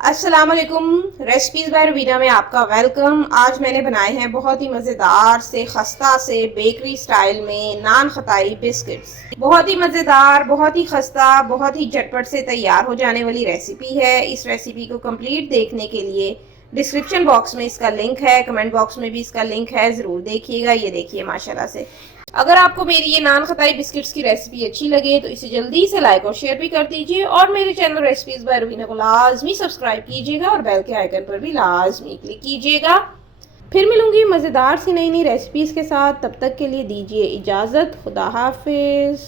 अस्सलाम वालेकुम। Recipes bye Rubina में आपका वेलकम। आज मैंने बनाए हैं बहुत ही मज़ेदार से खस्ता से बेकरी स्टाइल में नान खताई बिस्किट्स। बहुत ही मज़ेदार, बहुत ही खस्ता, बहुत ही झटपट से तैयार हो जाने वाली रेसिपी है। इस रेसिपी को कंप्लीट देखने के लिए डिस्क्रिप्शन बॉक्स में इसका लिंक है, कमेंट बॉक्स में भी इसका लिंक है, ज़रूर देखिएगा। ये देखिए माशाल्लाह से। अगर आपको मेरी ये नान खताई बिस्किट्स की रेसिपी अच्छी लगे तो इसे जल्दी से लाइक और शेयर भी कर दीजिए और मेरे चैनल रेसिपीज बाय रुबीना को लाजमी सब्सक्राइब कीजिएगा और बेल के आइकन पर भी लाजमी क्लिक कीजिएगा। फिर मिलूंगी मज़ेदार सी नई नई रेसिपीज़ के साथ। तब तक के लिए दीजिए इजाज़त। खुदा हाफिज़।